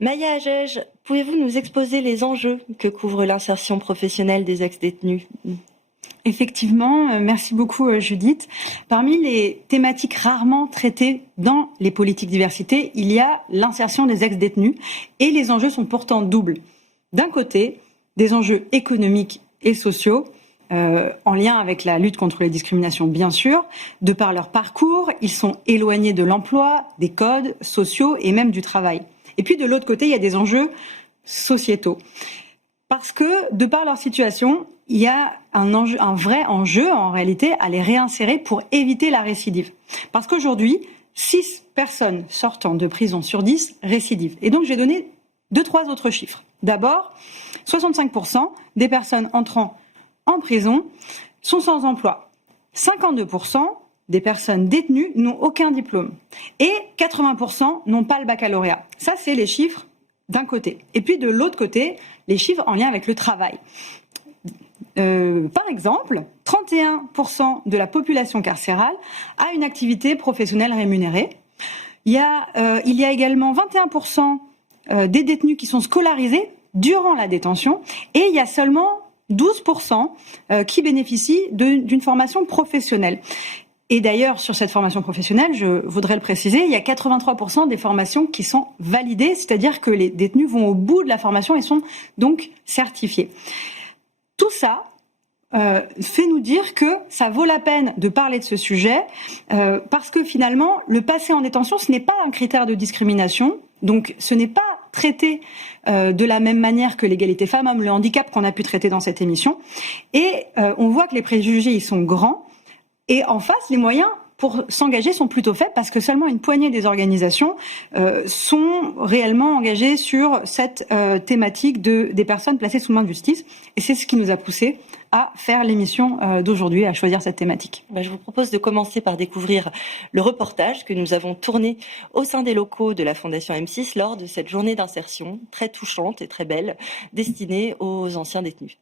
Maya Agege, pouvez-vous nous exposer les enjeux que couvre l'insertion professionnelle des ex-détenus ? Effectivement, merci beaucoup Judith. Parmi les thématiques rarement traitées dans les politiques diversité, il y a l'insertion des ex-détenus et les enjeux sont pourtant doubles. D'un côté, des enjeux économiques et sociaux, en lien avec la lutte contre les discriminations, bien sûr. De par leur parcours, ils sont éloignés de l'emploi, des codes sociaux et même du travail. Et puis de l'autre côté, il y a des enjeux sociétaux. Parce que, de par leur situation, il y a un vrai enjeu, en réalité, à les réinsérer pour éviter la récidive. Parce qu'aujourd'hui, 6 personnes sortant de prison sur 10 récidivent. Et donc, je vais donner 2-3 autres chiffres. D'abord, 65% des personnes entrant en prison sont sans emploi. 52% des personnes détenues n'ont aucun diplôme. Et 80% n'ont pas le baccalauréat. Ça, c'est les chiffres d'un côté. Et puis de l'autre côté, les chiffres en lien avec le travail. Par exemple, 31% de la population carcérale a une activité professionnelle rémunérée. Il y a également 21% des détenus qui sont scolarisés durant la détention. Et il y a seulement 12% qui bénéficient d'une formation professionnelle. Et d'ailleurs, sur cette formation professionnelle, je voudrais le préciser, il y a 83% des formations qui sont validées, c'est-à-dire que les détenus vont au bout de la formation et sont donc certifiés. Tout ça fait nous dire que ça vaut la peine de parler de ce sujet, parce que finalement, le passé en détention, ce n'est pas un critère de discrimination, donc ce n'est pas traité de la même manière que l'égalité femmes-hommes, le handicap qu'on a pu traiter dans cette émission. Et on voit que les préjugés, ils sont grands. Et en face, les moyens pour s'engager sont plutôt faibles parce que seulement une poignée des organisations sont réellement engagées sur cette thématique des personnes placées sous main de justice. Et c'est ce qui nous a poussé à faire l'émission d'aujourd'hui, à choisir cette thématique. Je vous propose de commencer par découvrir le reportage que nous avons tourné au sein des locaux de la Fondation M6 lors de cette journée d'insertion très touchante et très belle destinée aux anciens détenus.